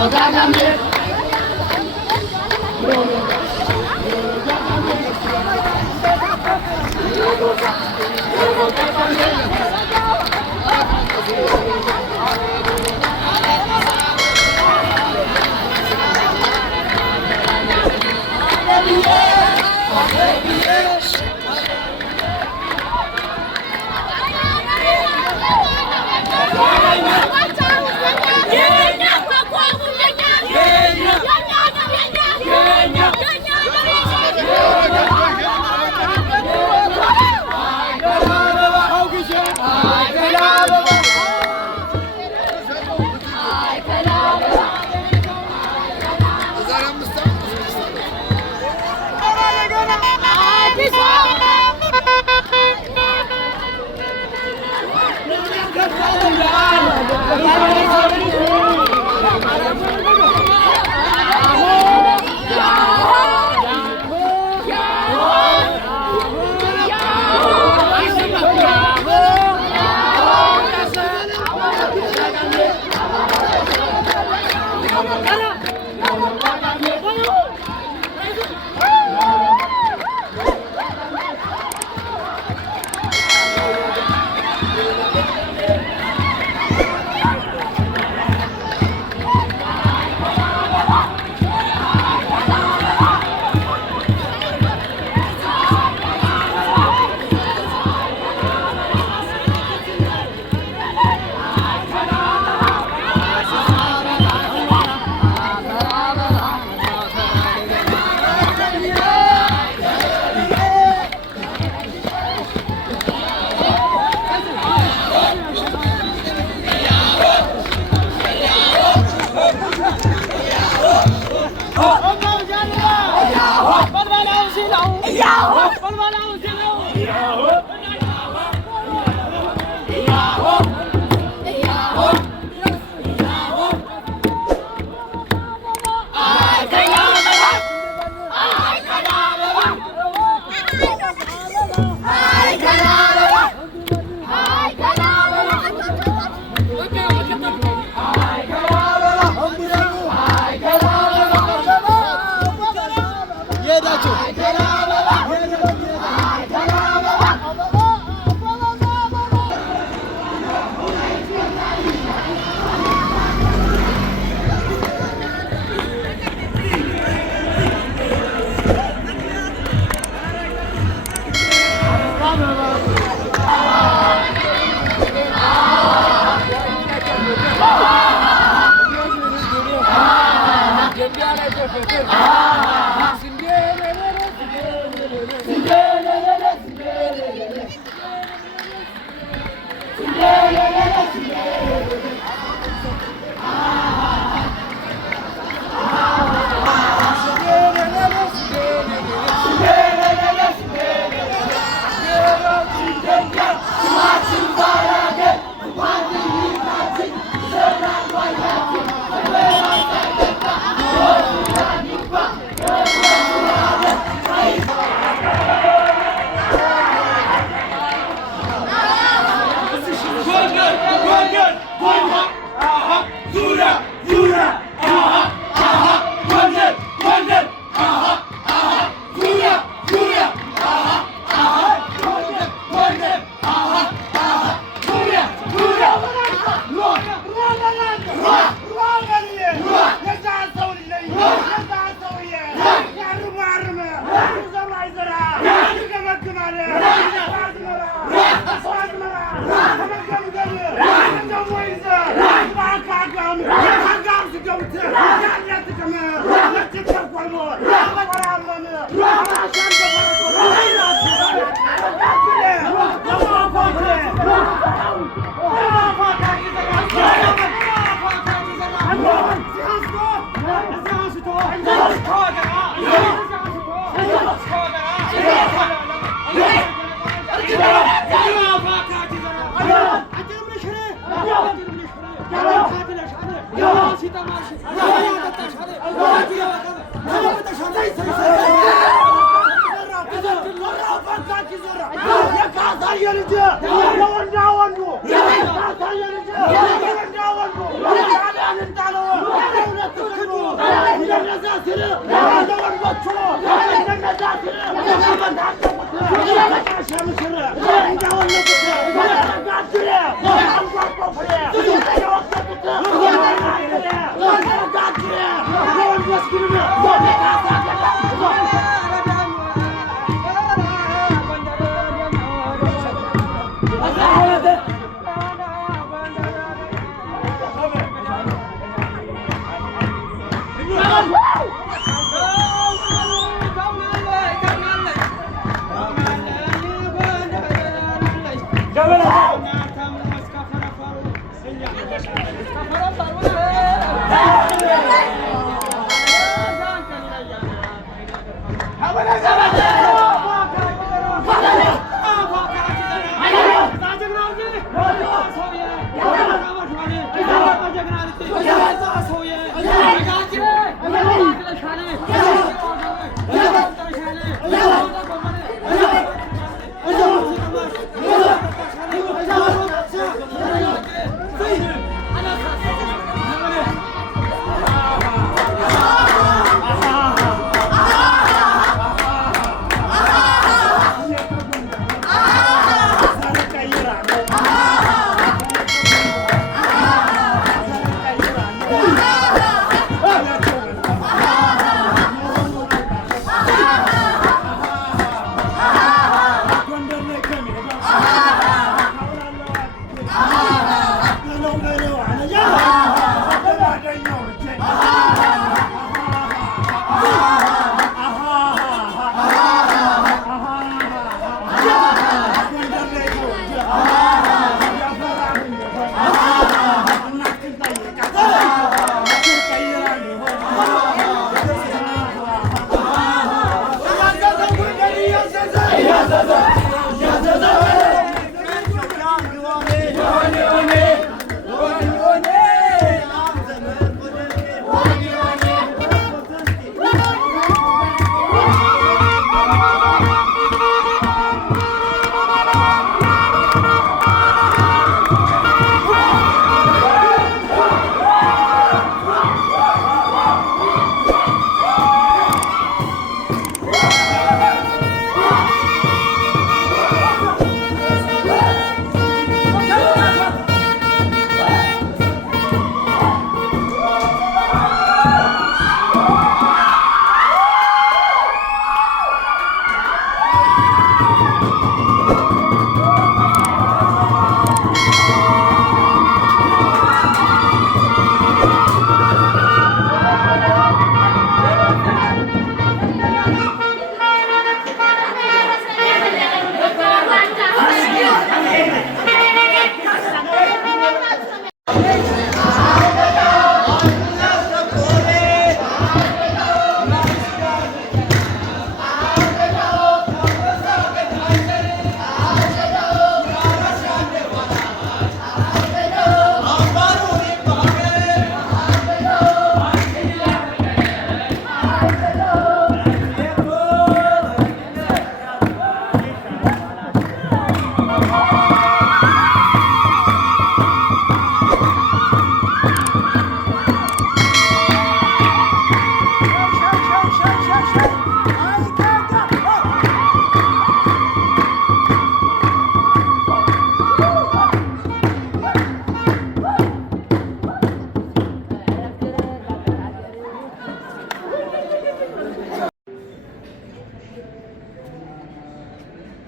يا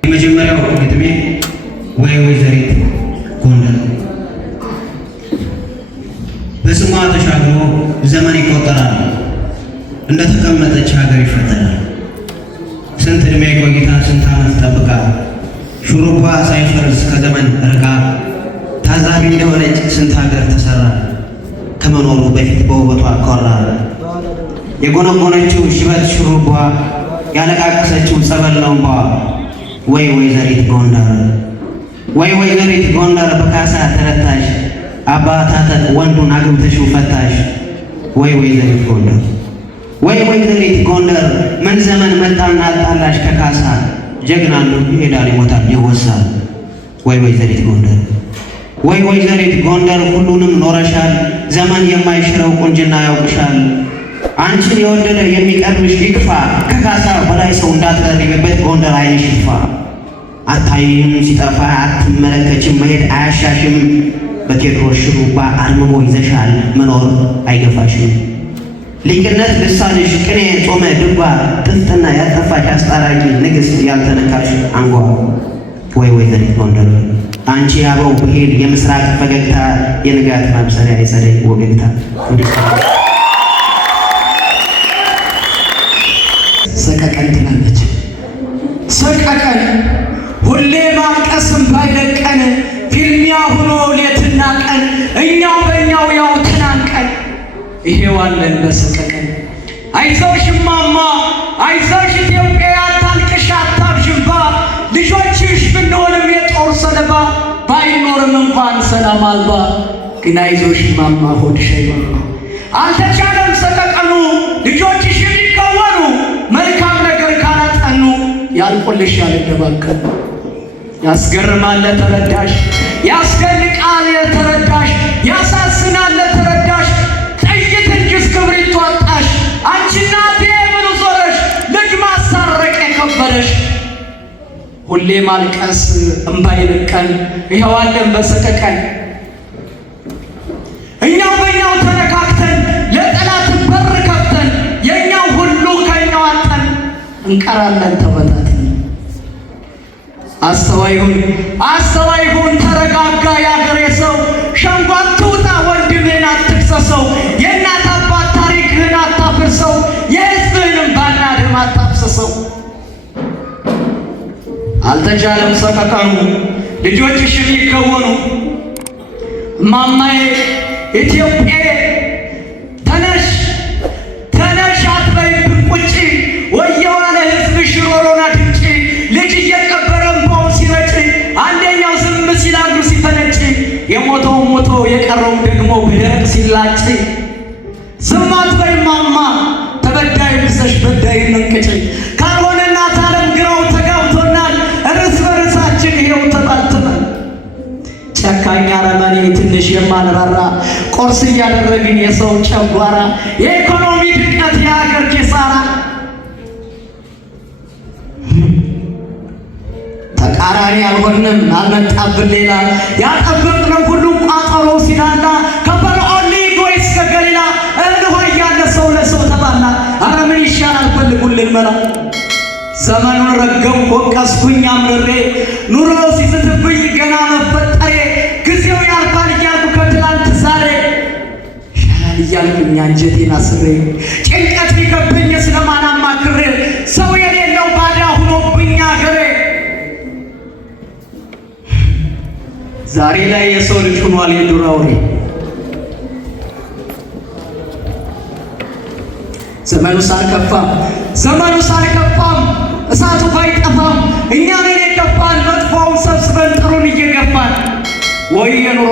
የመጀመሪያው ግጥሜ ወይ ወይዘሪት ጎንደር በስሟ ተሻግሮ ዘመን ይቆጠራል፣ እንደተቀመጠች ሀገር ይፈጠራል። ስንት ዕድሜ ቆይታ ስንት ዓመት ጠብቃ ሹሩባ ሳይፈርስ ከዘመን ርቃ ታዛቢ እንደሆነች ስንት ሀገር ተሰራ። ከመኖሩ በፊት በውበቷ ኮራ። የጎነጎነችው ሽበት ሹሩባ ያለቃቀሰችው ጸበል ነው እንባ። ወይ ወይዘሪት ጎንደር ወይ ወይዘሪት ጎንደር በካሳ ተረታሽ አባታተቅ ወንዱን አግብተሽው ፈታሽ። ወይ ወይዘሪት ጎንደር ወይ ወይዘሪት ጎንደር ምን ዘመን መጣና አጣላሽ ከካሳ ጀግና ነው ይሄዳል ይሞታል ይወሳል። ወይ ወይዘሪት ጎንደር ወይ ወይዘሪት ጎንደር ሁሉንም ኖረሻል፣ ዘመን የማይሽረው ቁንጅና ያውቅሻል። አንቺን የወደደ የሚቀርብሽ ይግፋ፣ ከካሳ በላይ ሰው እንዳትቀርቢበት ጎንደር ዓይንሽ ይጥፋ። አታይም ሲጠፋ አትመለከችም፣ መሄድ አያሻሽም። በቴዎድሮስ ሽሩባ አርምሞ ይዘሻል፣ መኖር አይገፋሽም። ሊቅነት ልሳንሽ ቅኔ ጾመ ድባ፣ ጥፍጥና ያጠፋሽ አስጣራቂ ንግሥት ያልተነካሽ አንጓ። ወይ ወይዘሪት ጎንደር አንቺ ያበው ብሄል የምስራቅ ፈገግታ፣ የንጋት ማብሰሪያ የጸደይ ወገግታ። ሰቀቀን ትላለች ሰቀቀን ሁሌ ማልቀስም ባይለቀን ፊልሚያ ሆኖ ሌትና ቀን እኛው በእኛው ያው ተናንቀን ይሄዋለን በሰቀቀን። አይዞሽ እማማ አይዞሽ ኢትዮጵያ አታልቅሽ አታብዥባ፣ ልጆችሽ ብንሆንም የጦር ሰለባ ባይኖርም እንኳን ሰላም አልባ። ግን አይዞሽ እማማ ሆድሽ አይባባ፣ አልተቻለም ሰቀቀኑ ልጆችሽ የሚከወኑ መልካም ነገር ካላጠኑ ያልቆልሽ ያልደባከኑ። ያስገርማል ለተረዳሽ ያስገልቃል ለተረዳሽ ያሳዝናል ለተረዳሽ ጥይት እንጂስ ክብሪት ወጣሽ። አንቺ እናቴ ምን ዞረሽ ልጅ ማሳረቅ የከበደሽ ሁሌ ማልቀስ እምባ ይልቀን ይኸዋለን በሰቀቀን። እኛው በእኛው ተነካክተን ለጠላት በር ከፍተን የእኛው ሁሉ ከእኛው አጠን እንቀራለን ተበታትነን። አስተዋይ ሁን ተረጋጋ ያገሬ ሰው፣ ሸንጎ አትውጣ ወንድምህን አትክሰሰው። የእናት አባት ታሪክህን አታፍርሰው፣ የሕዝብህንም ባና ደም አታፍስሰው። አልተቻለም ሰቀቀኑ ልጆችሽ የሚከወኑ። እማማዬ ኢትዮጵያዬ ተነሽ ተነሽ አትበይብን ቁጭ፣ ወየዋለ ሕዝብሽ ሮሮና ድምጪ። ልጅ እየቀበረ እምባው ሲረጭ፣ አንደኛው ዝም ሲላሉ ሲፈነጭ፣ የሞተው ሞቶ የቀረው ደግሞ በደረቅ ሲላጭ። ዝም አትበይ እማማ ተበዳይ ብሰሽ በዳይ መንቀጭ። ካልሆነ እናት ዓለም ግራው ተጋብቶናል፣ እርስ በርሳችን ይሄው ተጣልተናል። ጨካኝ አረመኔ ትንሽ የማንራራ ቆርስ እያደረግን የሰው ጨጓራ፣ የኢኮኖሚ ድቀት የሀገር ኪሳራ። ተቃራኒ አልሆንም አልመጣብን ሌላ፣ ያጠበቅነው ሁሉ ቋጠሮ ሲላላ። ከፈርዖን ሊግ ወይስ ከገሊላ እህል ሆይ ያለ ሰው ለሰው ተባላ። አረ ምን ይሻላል ፈልጉልን መላ። ዘመኑን ረገምኩ ወቀስኩኝ አምርሬ፣ ኑሮ ሲስትብኝ ገና መፈጠሬ። ጊዜው ያልፋል እያልኩ ከትላንት ዛሬ፣ ይሻላል እያልኩኝ አንጀቴን አስሬ። ጭንቀት ቢከብኝ ስለማን አማክሬ፣ ሰው የሌለው ባዳ ሁኖብኝ አገሬ። ዛሬ ላይ የሰው ልጅ ሆኗል የዱር አውሬ። ዘመኑ ሳልከፋም እሳቱ ባይጠፋም እኛ ነን የከፋን፣ መጥፎውን ሰብስበን ጥሩን እየገፋን። ወይ የኑሮ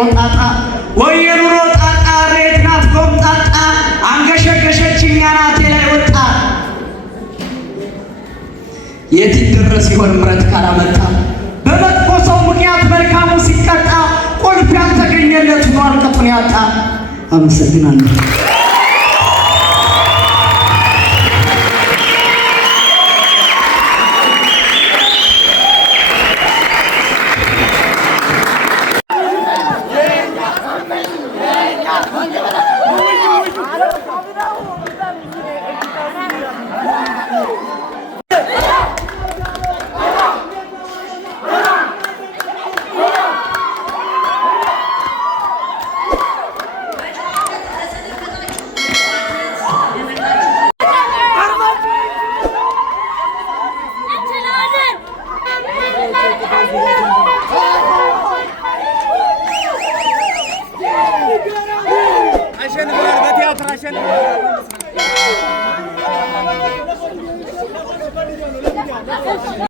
ጣጣ ሬት ናት ኮምጣጣ፣ አንገሸገሸችኝ አናቴ ላይ ወጣ። የት ይደረስ ይሆን ምሕረት ካላመጣ፣ በመጥፎ ሰው ምክንያት መልካሙ ሲቀጣ። ቁልፍ ያልተገኘለት ሆኗል ቅጡን ያጣ። አመሰግናለሁ።